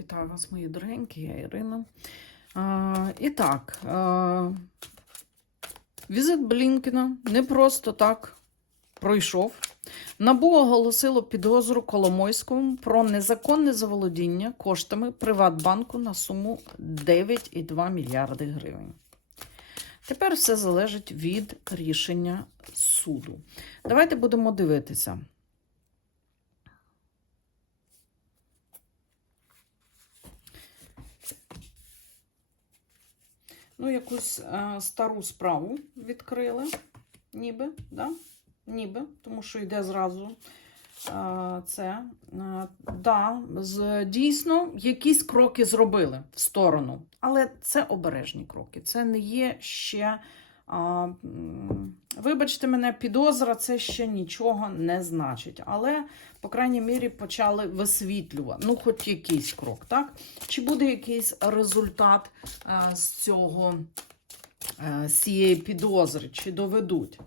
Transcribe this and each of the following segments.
Вітаю вас, мої дорогенькі, я Ірина. А, і так, а, візит Блінкена не просто так пройшов. НАБУ оголосило підозру Коломойському про незаконне заволодіння коштами Приватбанку на суму 9,2 мільярди гривень. Тепер все залежить від рішення суду. Давайте будемо дивитися. Ну, якусь е, стару справу відкрили, ніби, да? ніби, тому що йде зразу е, це. Е, да, з, дійсно, якісь кроки зробили в сторону, але це обережні кроки. Це не є ще. Вибачте мене, підозра це ще нічого не значить. Але, по крайній мірі, почали висвітлювати. Ну, хоч якийсь крок, так? Чи буде якийсь результат з цього, з цієї підозри, чи доведуть?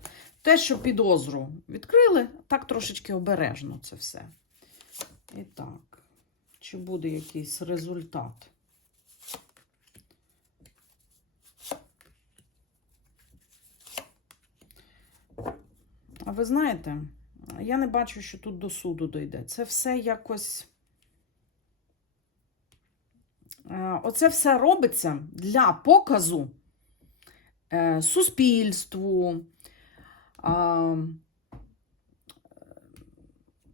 Те, що підозру відкрили, так трошечки обережно це все. І так, чи буде якийсь результат? Ви знаєте, я не бачу, що тут до суду дойде. Це все якось. Е, Оце все робиться для показу е, суспільству,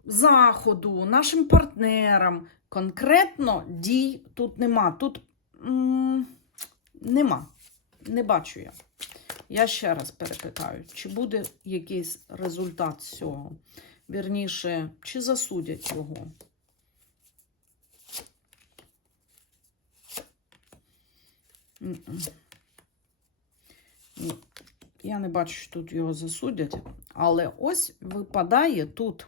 заходу, нашим партнерам. Конкретно дій тут нема. Тут м, нема. Не бачу я. Я ще раз перепитаю, чи буде якийсь результат з цього? Вірніше, чи засудять його? Ні. Я не бачу, що тут його засудять. Але ось випадає тут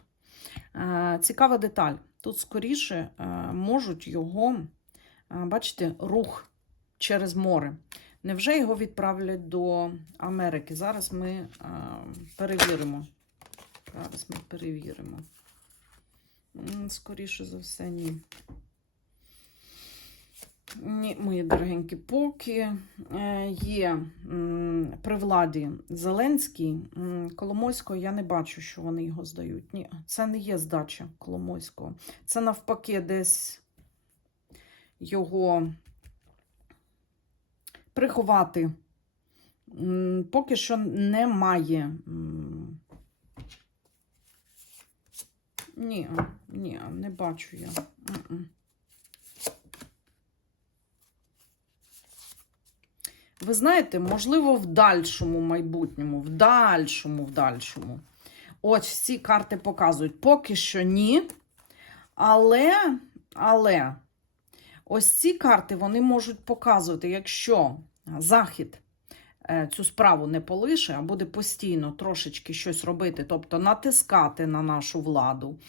е, цікава деталь. Тут скоріше е, можуть його, е, бачите, рух через море. Невже його відправлять до Америки? Зараз ми е, перевіримо. Зараз ми перевіримо. Скоріше за все, ні. Ні, мої дорогенькі, поки е, є при владі Зеленський, Коломойського, я не бачу, що вони його здають. Ні, це не є здача Коломойського. Це навпаки десь його приховати. Поки що немає. Ні, ні, не бачу я. Ви знаєте, можливо, в дальшому майбутньому, в дальшому, в дальшому. Ось ці карти показують. Поки що ні. Але, але, ось ці карти вони можуть показувати, якщо Захід е, цю справу не полише, а буде постійно трошечки щось робити, тобто натискати на нашу владу,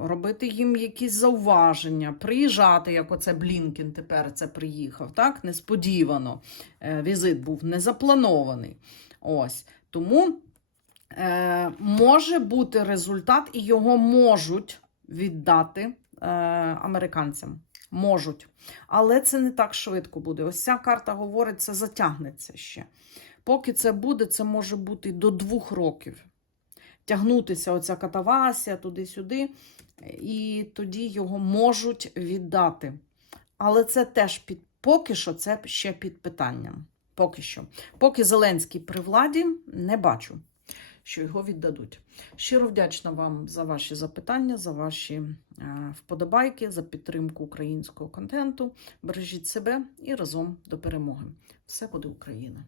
робити їм якісь зауваження, приїжджати, як оце Блінкін тепер це приїхав, так? Несподівано. Е, Візит був не запланований. Ось. Тому е, може бути результат, і його можуть віддати американцям. Можуть. Але це не так швидко буде. Ось ця карта говорить, це затягнеться ще. Поки це буде, це може бути до двох років. Тягнутися оця катавасія туди-сюди, і тоді його можуть віддати. Але це теж під поки що це ще під питанням. Поки що. Поки Зеленський при владі, не бачу, що його віддадуть. Щиро вдячна вам за ваші запитання, за ваші е, вподобайки, за підтримку українського контенту. Бережіть себе і разом до перемоги. Все буде Україна!